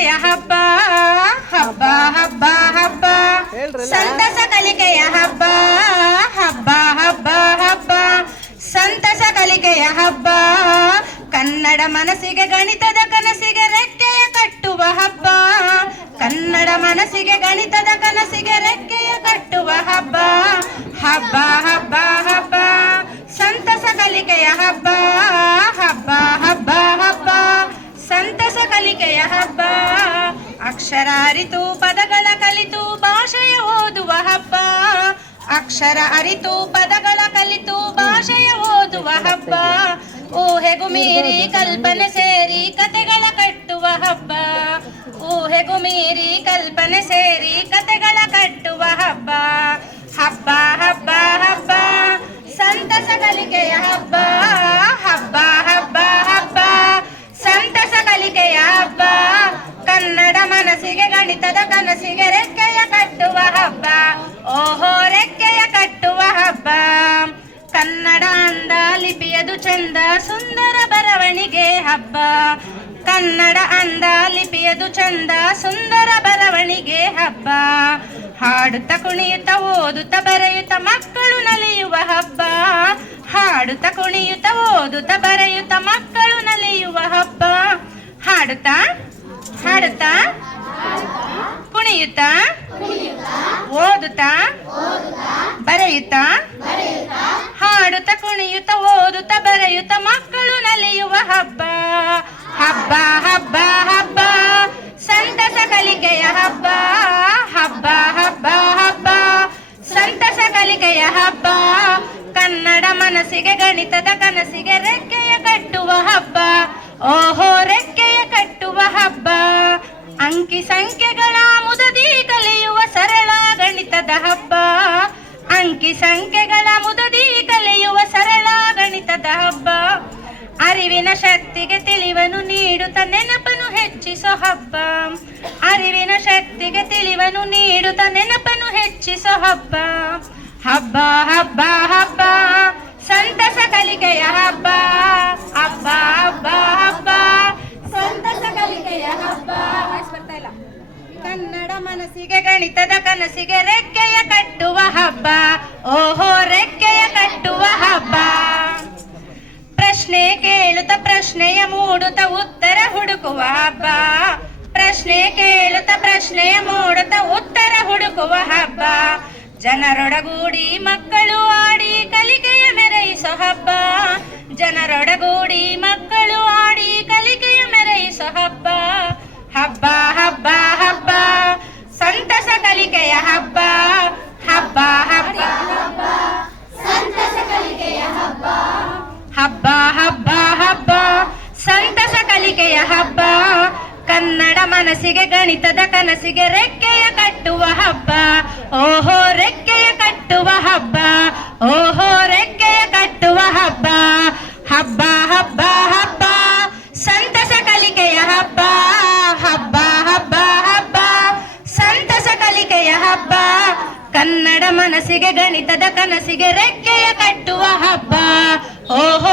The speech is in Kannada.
ಕಲಿಕೆಯ ಹಬ್ಬ ಹಬ್ಬ ಹಬ್ಬ ಹಬ್ಬ. ಸಂತಸ ಕಲಿಕೆಯ ಹಬ್ಬ ಹಬ್ಬ ಹಬ್ಬ ಹಬ್ಬ. ಸಂತಸ ಕಲಿಕೆಯ ಹಬ್ಬ ಕನ್ನಡ ಮನಸ್ಸಿಗೆ ಗಣಿತದ ಕನಸಿಗೆ ರೆಕ್ಕೆಯ ಕಟ್ಟುವ ಹಬ್ಬ. ಕನ್ನಡ ಮನಸ್ಸಿಗೆ ಗಣಿತದ ಕನಸಿಗೆ ರೆಕ್ಕೆಯ ಕಟ್ಟುವ ಹಬ್ಬ ಹಬ್ಬ ಹಬ್ಬ. ಹಬ್ಬ ಅಕ್ಷರ ಅರಿತು ಪದಗಳ ಕಲಿತು ಭಾಷೆಯ ಓದುವ ಹಬ್ಬ. ಅಕ್ಷರ ಅರಿತು ಪದಗಳ ಕಲಿತು ಭಾಷೆಯ ಓದುವ ಹಬ್ಬ. ಊಹೆಗು ಮೀರಿ ಕಲ್ಪನೆ ಸೇರಿ ಕತೆಗಳ ಕಟ್ಟುವ ಹಬ್ಬ. ಊಹೆಗು ಮೀರಿ ಕಲ್ಪನೆ ಸೇರಿ ಕತೆಗಳ ಕನಸಿಗೆ ರೆಕ್ಕೆಯ ಕಟ್ಟುವ ಹಬ್ಬ. ಓಹೋ, ರೆಕ್ಕೆಯ ಕಟ್ಟುವ ಹಬ್ಬ. ಕನ್ನಡ ಅಂದ ಲಿಪಿಯದು ಚಂದ, ಸುಂದರ ಬರವಣಿಗೆ ಹಬ್ಬ. ಕನ್ನಡ ಅಂದ ಲಿಪಿಯದು ಚಂದ, ಸುಂದರ ಬರವಣಿಗೆ ಹಬ್ಬ. ಹಾಡುತ್ತ ಕುಣಿಯುತ್ತ ಓದುತ್ತ ಬರೆಯುತ್ತ ಮಕ್ಕಳು ನಲಿಯುವ ಹಬ್ಬ. ಹಾಡುತ್ತ ಕುಣಿಯುತ್ತ ಓದುತ್ತ ಬರೆಯುತ್ತ ಮಕ್ಕಳು ನಲಿಯುವ ಹಬ್ಬ. ಹಾಡುತ್ತಾ ಹಾಡುತ್ತಾ. ಕುಣಿಯುತ್ತಾ? ಓದುತ್ತಾ? ಬರೆಯುತ್ತಾ? ಹಾಡುತ್ತ ಕುಣಿಯುತ್ತ ಓದುತ್ತ ಬರೆಯುತ್ತ ಮಕ್ಕಳು ನಲಿಯುವ ಹಬ್ಬ. ಹಬ್ಬ ಹಬ್ಬ ಹಬ್ಬ. ಸಂತಸ ಕಲಿಕೆಯ ಹಬ್ಬ. ಹಬ್ಬ ಹಬ್ಬ ಹಬ್ಬ. ಸಂತಸ ಕಲಿಕೆಯ ಹಬ್ಬ. ಕನ್ನಡ ಮನಸ್ಸಿಗೆ ಗಣಿತದ ಕನಸಿಗೆ ರೆಕ್ಕೆಯ ಕಟ್ಟುವ ಹಬ್ಬ. ಓಹೋ ರೆಕ್ಕೆಯ ಕಟ್ಟುವ ಹಬ್ಬ. ಅಂಕಿ ಸರಳ ಗಣಿತದ ಹಬ್ಬ. ಅಂಕಿ ಸಂಖ್ಯೆಗಳ ಮುದದಿ ಕಲಿಯುವ ಸರಳ ಗಣಿತದ ಹಬ್ಬ. ಅರಿವಿನ ಶಕ್ತಿಗೆ ತಿಳಿವನು ನೀಡುತ್ತ ನೆನಪನು ಹೆಚ್ಚಿಸೋ ಹಬ್ಬ. ಅರಿವಿನ ಶಕ್ತಿಗೆ ತಿಳಿವನು ನೀಡುತ್ತ ನೆನಪನು ಹೆಚ್ಚಿಸೋ ಹಬ್ಬ. ಹಬ್ಬ ಹಬ್ಬ ಮನಸ್ಸಿಗೆ ಗಣಿತದ ಕನಸಿಗೆ ರೆಕ್ಕೆಯ ಕಟ್ಟುವ ಹಬ್ಬ. ಓಹೋ, ರೆಕ್ಕೆಯ ಕಟ್ಟುವ ಹಬ್ಬ. ಪ್ರಶ್ನೆ ಕೇಳುತ್ತ ಪ್ರಶ್ನೆಯ ಮೂಡುತ್ತ ಉತ್ತರ ಹುಡುಕುವ ಹಬ್ಬ. ಪ್ರಶ್ನೆ ಕೇಳುತ್ತ ಪ್ರಶ್ನೆಯ ಮೂಡುತ್ತ ಉತ್ತರ ಹುಡುಕುವ ಹಬ್ಬ. ಜನರೊಡಗೂಡಿ ಮಕ್ಕಳು ಆಡಿ ಕಲಿಕೆಯ ಮೆರೆಯಿಸೋ ಹಬ್ಬ. ಜನರೊಡಗೂಡಿ ಮಕ್ಕಳು ಮನಸ್ಸಿಗೆ ಗಣಿತದ ಕನಸಿಗೆ ರೆಕ್ಕೆಯ ಕಟ್ಟುವ ಹಬ್ಬ. ಓಹೋ, ರೆಕ್ಕೆಯ ಕಟ್ಟುವ ಹಬ್ಬ. ಓಹೋ, ರೆಕ್ಕೆಯ ಕಟ್ಟುವ ಹಬ್ಬ. ಹಬ್ಬ ಹಬ್ಬ ಹಬ್ಬ. ಸಂತಸ ಕಲಿಕೆಯ ಹಬ್ಬ. ಹಬ್ಬ ಹಬ್ಬ ಹಬ್ಬ. ಸಂತಸ ಕಲಿಕೆಯ ಹಬ್ಬ. ಕನ್ನಡ ಮನಸ್ಸಿಗೆ ಗಣಿತದ ಕನಸಿಗೆ ರೆಕ್ಕೆಯ ಕಟ್ಟುವ ಹಬ್ಬ. ಓಹೋ